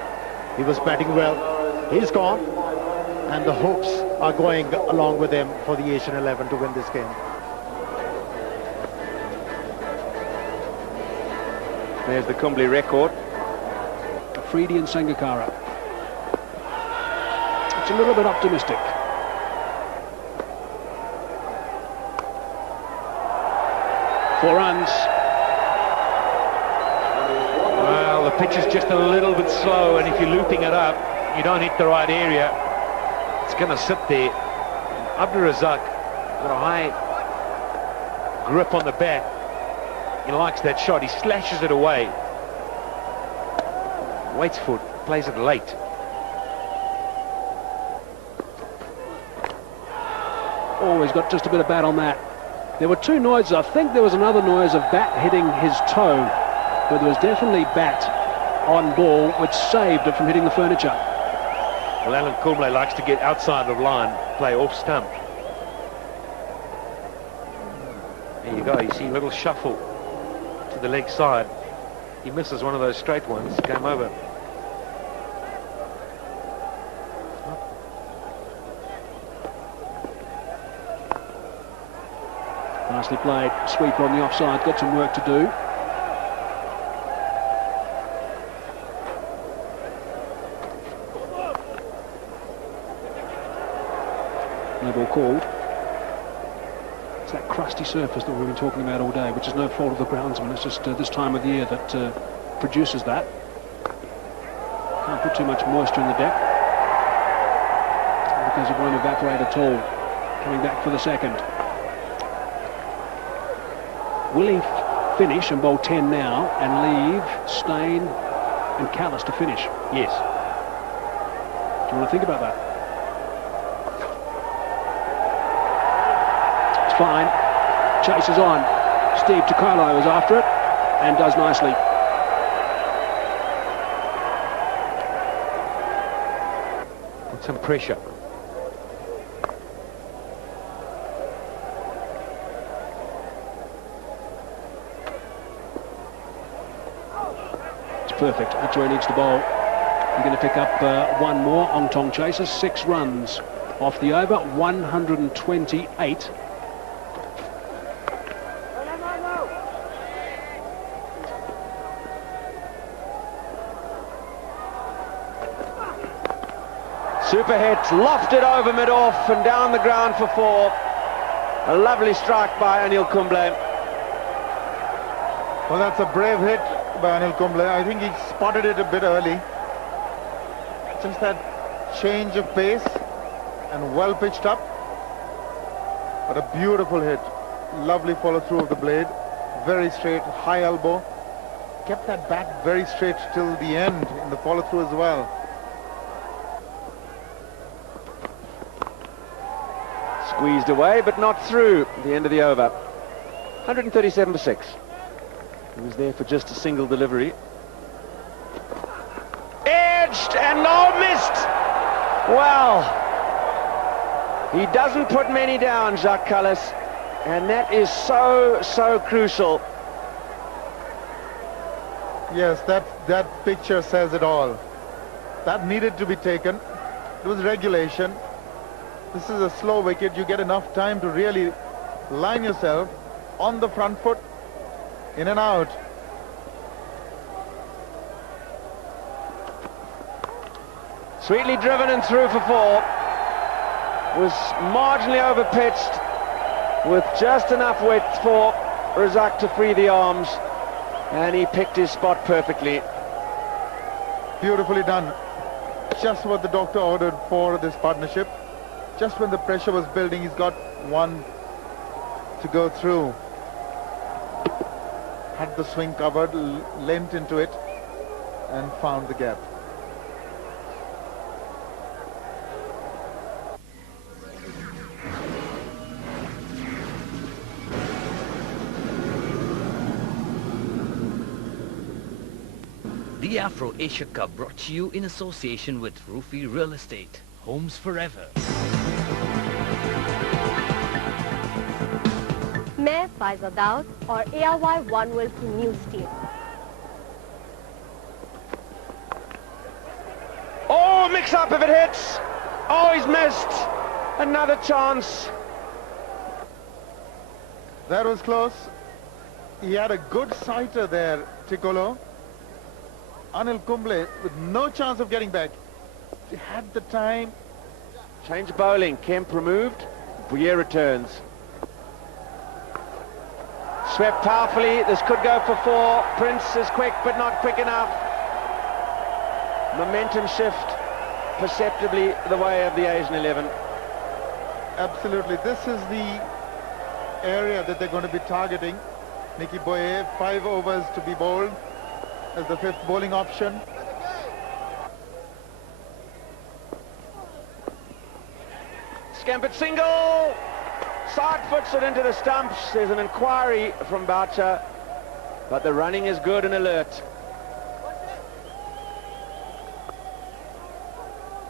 he was batting well. He's gone, and the hopes are going along with him for the Asian 11 to win this game. There's the Kumble record. Afridi and Sangakkara. It's a little bit optimistic. Four runs. Well, the pitch is just a little bit slow, and if you're looping it up, you don't hit the right area, it's going to sit there. Abdur Razak got a high grip on the bat. He likes that shot. He slashes it away. Waits for it, plays it late. Oh, he's got just a bit of bat on that. There were 2 noises. I think there was another noise of bat hitting his toe, but there was definitely bat on ball, which saved it from hitting the furniture. Well, Alan Kumble likes to get outside of line, play off stump. There you go. You see a little shuffle to the leg side. He misses one of those straight ones. Game over. Nicely played. Sweeper on the offside. Got some work to do. ball called. It's that crusty surface that we've been talking about all day, which is no fault of the groundsman. It's just this time of the year that produces that. Can't put too much moisture in the deck because it won't evaporate at all. Coming back for the second. Will he finish and bowl 10 now and leave Stain and Callis to finish? Yes. Do you want to think about that? It's fine. Chases on. Steve Tokolo is after it and does nicely. Put some pressure. It's perfect. That's where he needs the bowl. You're going to pick up one more. Ong Tong chases 6 runs off the over, 128. Super hit, lofted over mid-off and down the ground for 4. A lovely strike by Anil Kumble. Well, that's a brave hit by Anil Kumble. I think he spotted it a bit early. Just that change of pace and well pitched up. But a beautiful hit. Lovely follow through of the blade. Very straight, high elbow. Kept that back very straight till the end in the follow through as well. Squeezed away, but not through the end of the over. 137 for 6. He was there for just a single delivery. Edged and no, missed. Well, he doesn't put many down, Jacques Callis, and that is so crucial. Yes, that picture says it all. That needed to be taken. It was regulation. This is a slow wicket. You get enough time to really line yourself on the front foot, in and out. Sweetly driven and through for 4. Was marginally over-pitched with just enough width for Razak to free the arms, and he picked his spot perfectly. Beautifully done. Just what the doctor ordered for this partnership. Just when the pressure was building, he's got one to go through. Had the swing covered, leant into it, and found the gap. The Afro Asia Cup brought to you in association with Roofy Real Estate. Homes forever. मैं फायजा दाऊद और ARY One World की news team. Oh, mix up if it hits. Oh, he's missed. Another chance. That was close. He had a good sighter there, Ticolo. Anil Kumble with no chance of getting back. He had the time. Change bowling. Kemp removed. Bouyer returns. Swept powerfully. This could go for 4. Prince is quick, but not quick enough. Momentum shift perceptibly the way of the Asian 11. Absolutely. This is the area that they're going to be targeting. Nicky Boye, 5 overs to be bowled as the 5th bowling option. Scampered single. Side foots it into the stumps. There's an inquiry from Boucher, but the running is good and alert.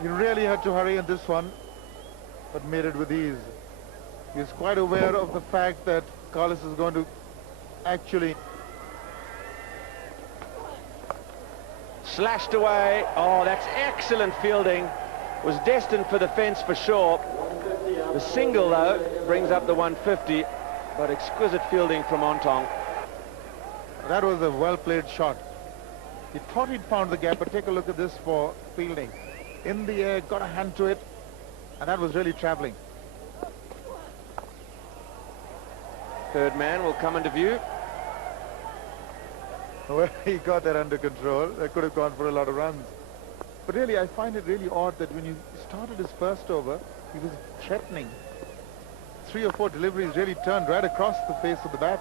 He really had to hurry in this one, but made it with ease. He was quite aware of the fact that Carlos is going to actually... Slashed away. Oh, that's excellent fielding. Was destined for the fence for sure. The single, though, brings up the 150, but exquisite fielding from Ontong. That was a well-played shot. He thought he'd found the gap, but take a look at this for fielding. In the air, got a hand to it, and that was really traveling. Third man will come into view. Well, he got that under control. That could have gone for a lot of runs. But really, I find it really odd that when he started his first over, he was threatening. 3 or 4 deliveries really turned right across the face of the bat.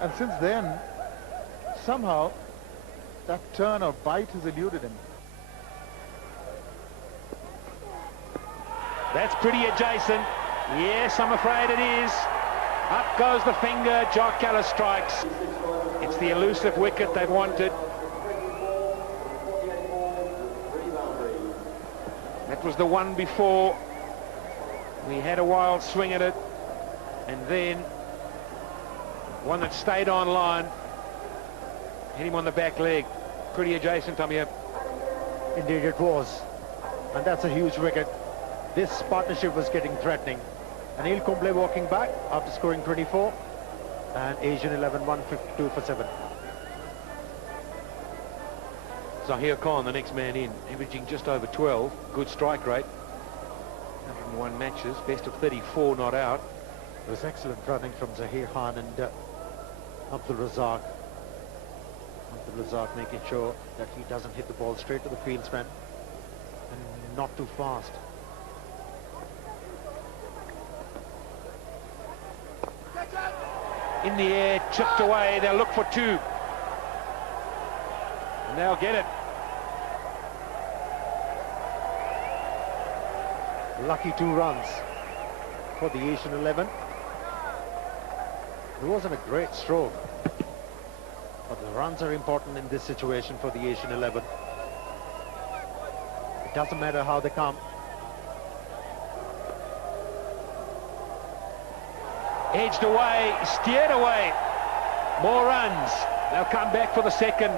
And since then, somehow, that turn or bite has eluded him. That's pretty adjacent. Yes, I'm afraid it is. Up goes the finger. Jock Callis strikes. It's the elusive wicket they wanted. That was the one before. We had a wild swing at it, and then one that stayed on line. Hit him on the back leg. Pretty adjacent, Tommy. Indeed it was. And that's a huge wicket. This partnership was getting threatening. Anil Kumble walking back after scoring 24. And Asian 11 152 for 7. Zahir Khan, the next man in, averaging just over 12. Good strike rate. 101 matches, best of 34 not out. It was excellent running from Zahir Khan and Abdul Razak. Abdul Razak making sure that he doesn't hit the ball straight to the fieldsman and not too fast. In the air, chipped away. They'll look for 2. And they'll get it. Lucky 2 runs for the Asian 11. It wasn't a great stroke, but the runs are important in this situation for the Asian 11. It doesn't matter how they come. Edged away, steered away. More runs. They'll come back for the second,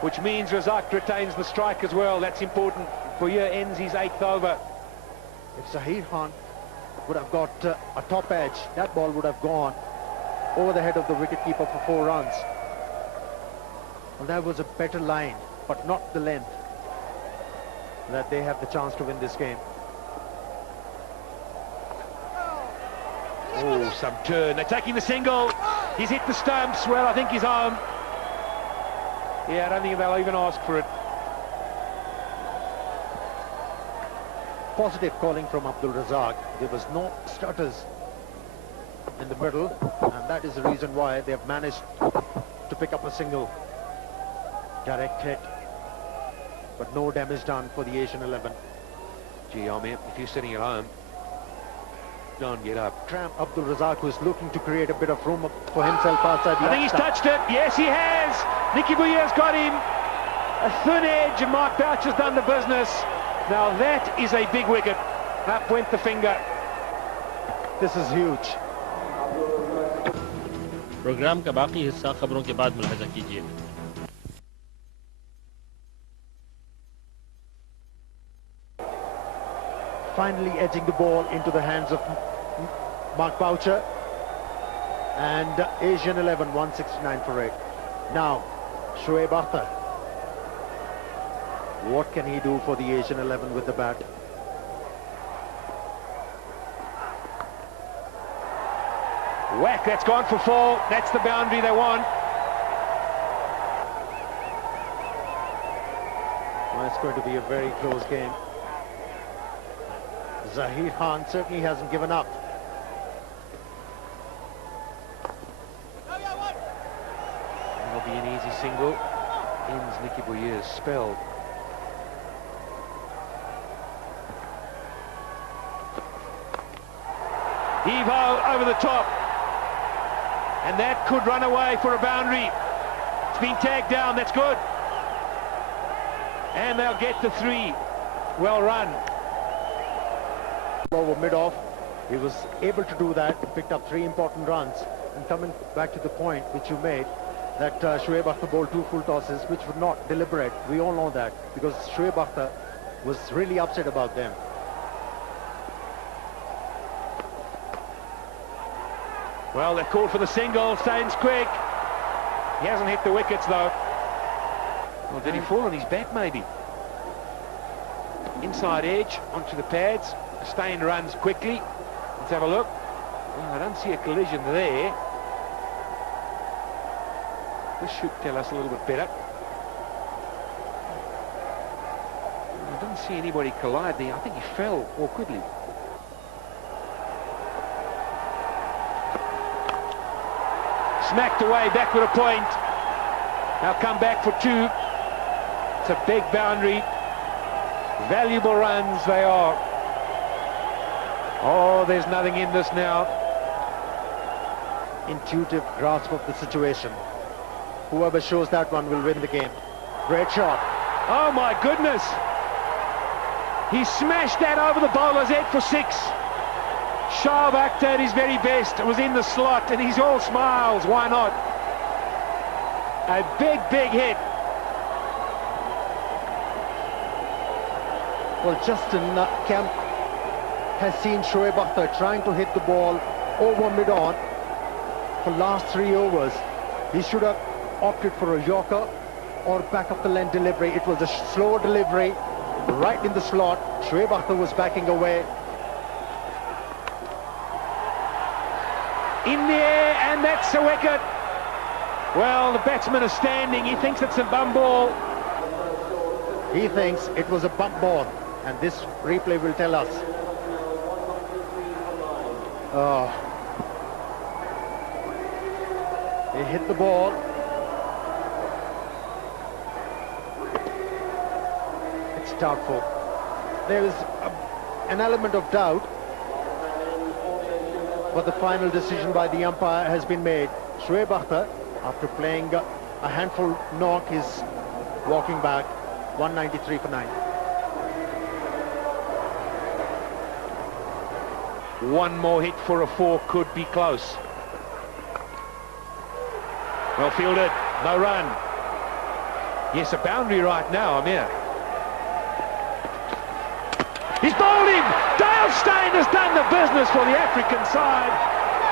which means Razak retains the strike as well. That's important. Bhuiya ends his 8th over. If Zahir Khan would have got a top edge, that ball would have gone over the head of the wicketkeeper for 4 runs. And that was a better line, but not the length that they have the chance to win this game. Oh, some turn. They're taking the single. He's hit the stumps. Well, I think he's home. Yeah, I don't think they'll even ask for it. Positive calling from Abdul Razak. There was no stutters in the middle, and that is the reason why they have managed to pick up a single. Direct hit, but no damage done for the Asian 11. Gee, I mean, if you're sitting at home, don't get up. Tram Abdul Razak was looking to create a bit of room for himself outside the I think he's touched it. Yes, he has. Nicky Bhuiya's got him. A thin edge, and Mark Boucher's done the business. Now that is a big wicket. Up went the finger. This is huge. Programme का बाकी हिस्सा खबरों के बाद मुलाहिजा कीजिए. Finally edging the ball into the hands of Mark Boucher, and Asian 11 169 for 8. Now Shoaib Akhtar, what can he do for the Asian 11 with the bat? Whack, that's gone for 4. That's the boundary they want. Well, it's going to be a very close game. Zahir Khan certainly hasn't given up. That'll be an easy single. Ends Nicky Bhuiya's spell. Evo over the top. And that could run away for a boundary. It's been tagged down, that's good. And they'll get the 3. Well run. Over mid-off, he was able to do that, picked up 3 important runs. And coming back to the point which you made, that Shoaib Akhtar bowled 2 full tosses, which were not deliberate. We all know that, because Shoaib Akhtar was really upset about them. Well, they've called for the single. Staines quick. He hasn't hit the wickets, though. Well, did he fall on his back, maybe? Inside edge, onto the pads. Stein runs quickly. Let's have a look. Well, I don't see a collision there. This should tell us a little bit better. I don't see anybody collide there. I think he fell awkwardly. Smacked away, back with a point. Now come back for two. It's a big boundary. Valuable runs they are. Oh, there's nothing in this now. Intuitive grasp of the situation. Whoever shows that one will win the game. Great shot. Oh my goodness. He smashed that over the bowler's head for six. Shah Akhtar at his very best. It was in the slot and he's all smiles. Why not? A big, big hit. Well, Justin Kemp has seen Shoaib Akhtar trying to hit the ball over mid-on for last 3 overs. He should have opted for a Yorker or back of the length delivery. It was a slow delivery right in the slot. Shoaib Akhtar was backing away. In the air, and that's a wicket. Well, the batsman is standing. He thinks it's a bum ball. He thinks it was a bump ball, and this replay will tell us. They hit the ball. It's doubtful. There is an element of doubt, but the final decision by the umpire has been made. Shoaib Akhtar, after playing a handful knock, is walking back. 193 for 9. One more hit for a 4 could be close. Well fielded, no run. Yes, a boundary right now, Amir. He's bowled him! Dale Steyn has done the business for the African side.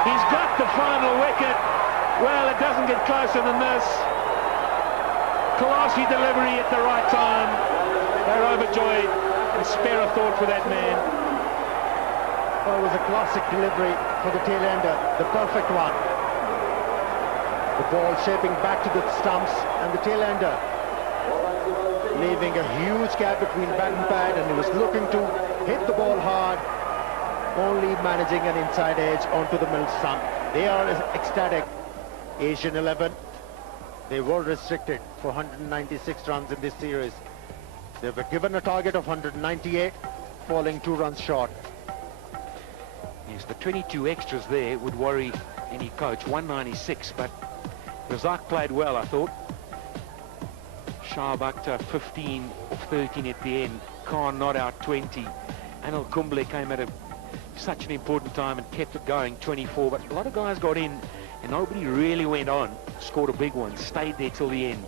He's got the final wicket. Well, it doesn't get closer than this. Classy delivery at the right time. They're overjoyed. And spare a thought for that man. Oh, it was a classic delivery for the tail-ender, the perfect one. The ball shaping back to the stumps, and the tail-ender leaving a huge gap between bat and pad, and he was looking to hit the ball hard, only managing an inside edge onto the middle stump. They are ecstatic. Asian 11. They were restricted for 196 runs in this series. They were given a target of 198, falling 2 runs short. Yes, the 22 extras there would worry any coach. 196, but Razak played well, I thought. Shoaib Akhtar 15 of 13 at the end. Khan not out 20. Anil Kumble came at such an important time and kept it going, 24. But a lot of guys got in and nobody really went on. Scored a big one, stayed there till the end.